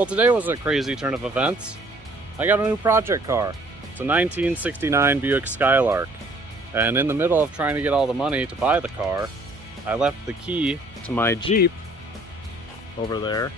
Well, today was a crazy turn of events. I got a new project car. It's a 1969 Buick Skylark. And in the middle of trying to get all the money to buy the car, I left the key to my Jeep over there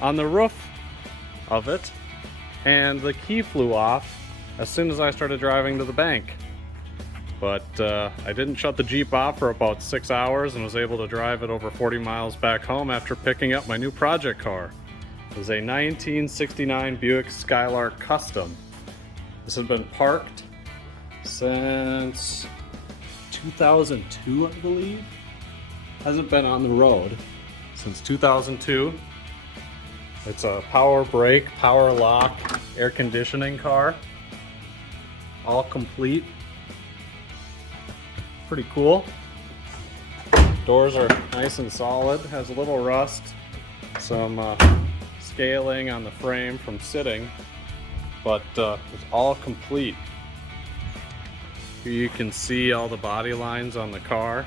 on the roof of it, and the key flew off as soon as I started driving to the bank. But I didn't shut the Jeep off for about 6 hours and was able to drive it over 40 miles back home after picking up my new project car. It was a 1969 Buick Skylark Custom. This has been parked since 2002, I believe. Hasn't been on the road since 2002. It's a power brake, power lock, air conditioning car. All complete. Pretty cool. Doors are nice and solid. Has a little rust. Some scaling on the frame from sitting. But it's all complete. Here you can see all the body lines on the car.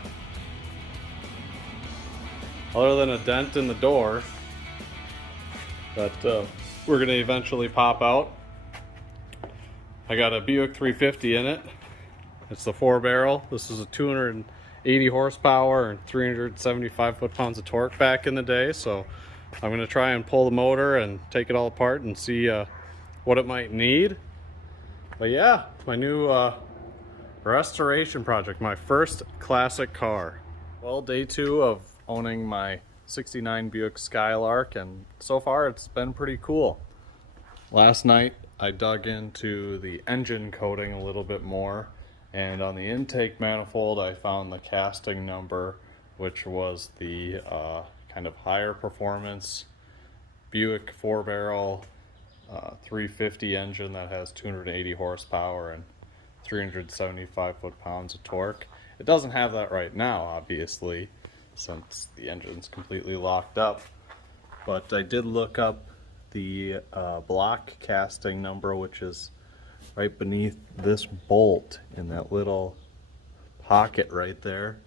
Other than a dent in the door that we're going to eventually pop out. I got a Buick 350 in it. It's the 4-barrel. This is a 280 horsepower and 375 foot-pounds of torque back in the day. So I'm going to try and pull the motor and take it all apart and see what it might need. But yeah, my new restoration project, my first classic car. Well, day 2 of owning my 69 Buick Skylark, and so far it's been pretty cool. Last night I dug into the engine coating a little bit more, and on the intake manifold I found the casting number, which was the kind of higher performance Buick 4-barrel 350 engine that has 280 horsepower and 375 foot-pounds of torque. It doesn't have that right now, obviously, since the engine's completely locked up. But I did look up the block casting number, which is right beneath this bolt in that little pocket right there.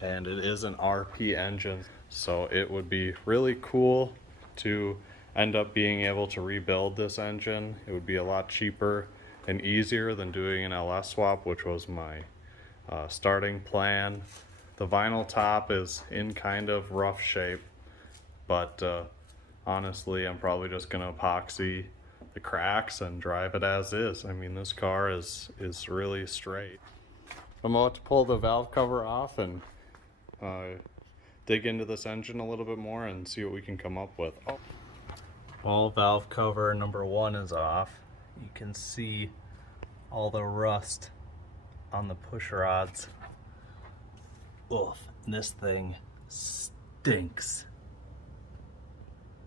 And it is an RP engine, so it would be really cool to end up being able to rebuild this engine. It would be a lot cheaper and easier than doing an LS swap, which was my starting plan. The vinyl top is in kind of rough shape, but honestly I'm probably just gonna epoxy the cracks and drive it as is. I mean, this car is really straight. I'm about to pull the valve cover off and dig into this engine a little bit more and see what we can come up with. Oh. Well, valve cover number 1 is off. You can see all the rust on the push rods. Oof, this thing stinks.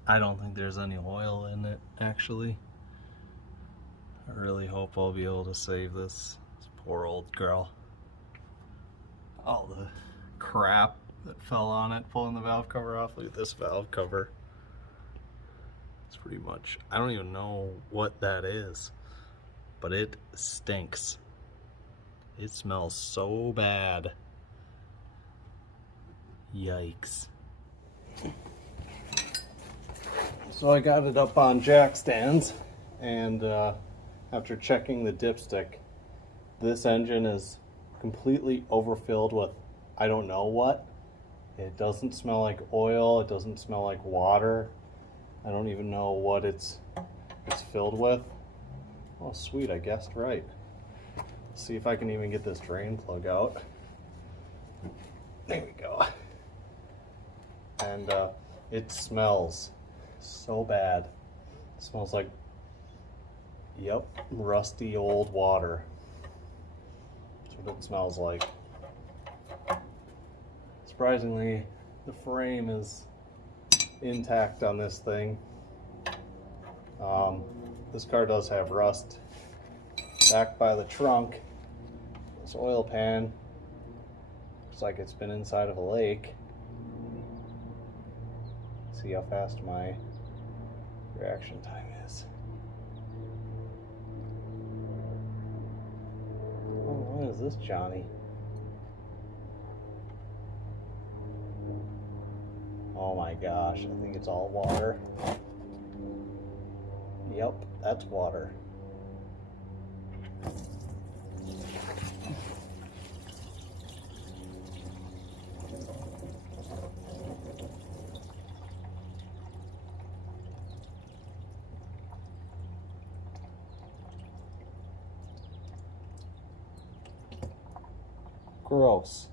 I don't think there's any oil in it, actually. I really hope I'll be able to save this poor old girl. All the crap that fell on it pulling the valve cover off. Look at this valve cover. It's pretty much, I don't even know what that is, but it stinks. It smells so bad. Yikes. So I got it up on jack stands, and after checking the dipstick, this engine is completely overfilled with I don't know what. It doesn't smell like oil, it doesn't smell like water. I don't even know what it's filled with. Oh sweet, I guessed right. Let's see if I can even get this drain plug out. There we go. And it smells so bad. It smells like, yep, rusty old water. That's what it smells like. Surprisingly, the frame is intact on this thing. This car does have rust back by the trunk. This oil pan looks like it's been inside of a lake. Let's see how fast my reaction time is. Oh, what is this, Johnny? Oh my gosh, I think it's all water. Yep, that's water. Gross.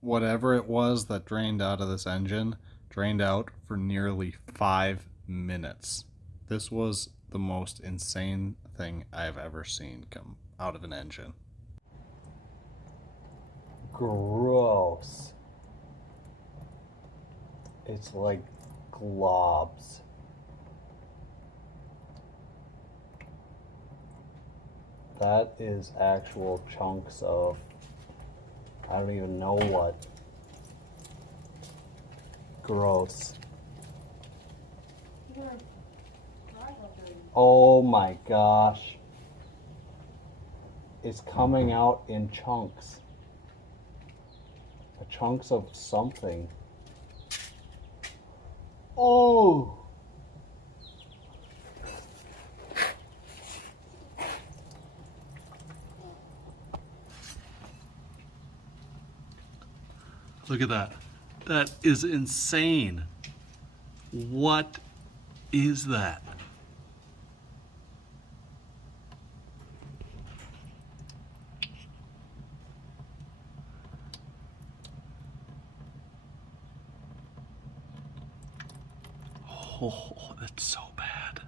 Whatever it was that drained out of this engine drained out for nearly 5 minutes. This was the most insane thing I've ever seen come out of an engine. Gross. It's like globs. That is actual chunks of, I don't even know what. Gross. Oh my gosh. It's coming out in chunks. Chunks of something. Oh! Look at that. That is insane. What is that? Oh, that's so bad.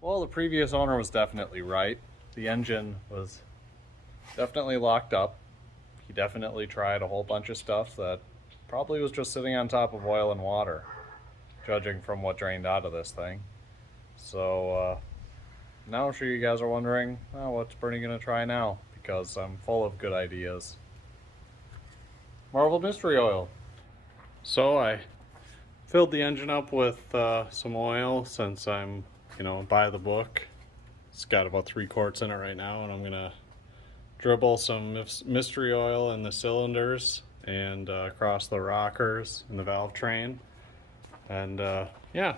Well, the previous owner was definitely right. The engine was definitely locked up. He definitely tried a whole bunch of stuff that probably was just sitting on top of oil and water, judging from what drained out of this thing. So now I'm sure you guys are wondering, oh, what's Bernie gonna try now? Because I'm full of good ideas. Marvel Mystery Oil. So I filled the engine up with some oil since I'm, by the book. It's got about 3 quarts in it right now, and I'm gonna dribble some mystery oil in the cylinders and across the rockers and the valve train. And yeah.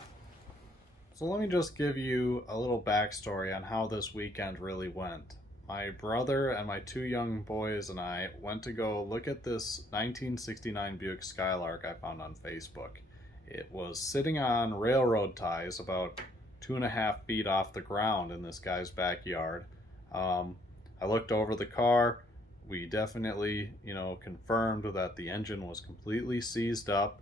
So let me just give you a little backstory on how this weekend really went. My brother and my 2 young boys and I went to go look at this 1969 Buick Skylark I found on Facebook. It was sitting on railroad ties about 2.5 feet off the ground in this guy's backyard. I looked over the car. We definitely, confirmed that the engine was completely seized up.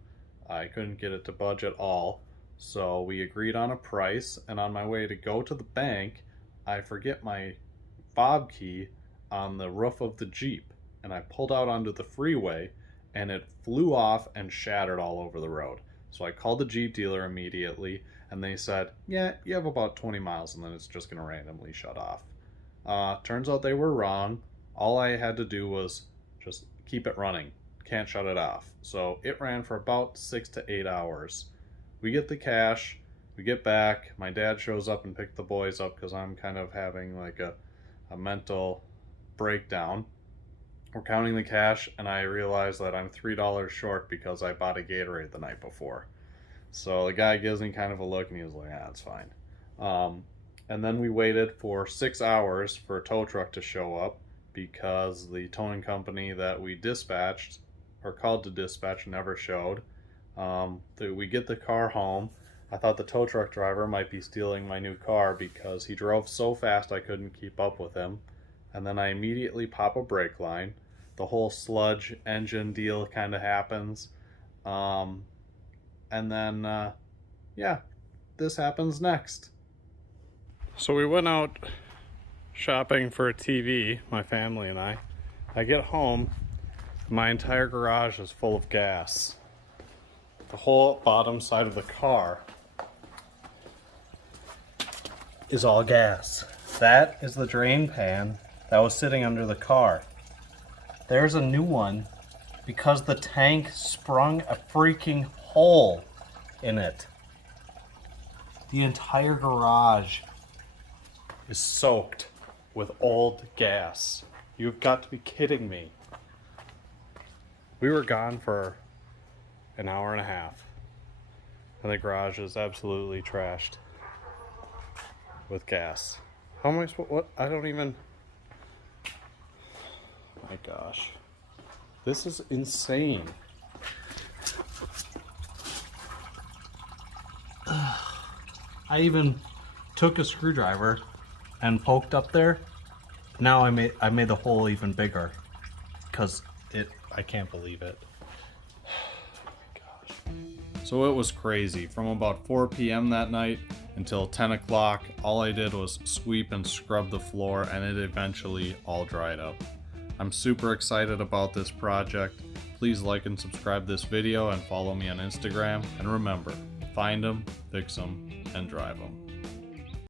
I couldn't get it to budge at all. So we agreed on a price, and on my way to go to the bank, I forget my fob key on the roof of the Jeep, and I pulled out onto the freeway, and it flew off and shattered all over the road. So I called the Jeep dealer immediately, and they said, yeah, you have about 20 miles, and then it's just going to randomly shut off. Turns out they were wrong. All I had to do was just keep it running. Can't shut it off. So it ran for about 6 to 8 hours. We get the cash, we get back, my dad shows up and picked the boys up because I'm kind of having like a mental breakdown. We're counting the cash, and I realize that I'm $3 short because I bought a Gatorade the night before. So the guy gives me kind of a look, and he was like, yeah, it's fine. And then we waited for 6 hours for a tow truck to show up because the towing company that we dispatched, or called to dispatch, never showed. We get the car home. I thought the tow truck driver might be stealing my new car because he drove so fast I couldn't keep up with him. And then I immediately pop a brake line. The whole sludge engine deal kind of happens. And then, yeah, this happens next. So we went out shopping for a TV, my family and I. I get home, my entire garage is full of gas. The whole bottom side of the car is all gas. That is the drain pan that was sitting under the car. There's a new one because the tank sprung a freaking hole in it. The entire garage is soaked with old gas. You've got to be kidding me. We were gone for an hour and a half. And the garage is absolutely trashed with gas. How am I supposed, what? I don't even, my gosh. This is insane. I even took a screwdriver and poked up there. Now I made the hole even bigger because I can't believe it. Oh my gosh. So it was crazy. From about 4 p.m. that night until 10 o'clock, all I did was sweep and scrub the floor, and it eventually all dried up. I'm super excited about this project. Please like and subscribe this video and follow me on Instagram. And remember, find them, fix them, and drive them.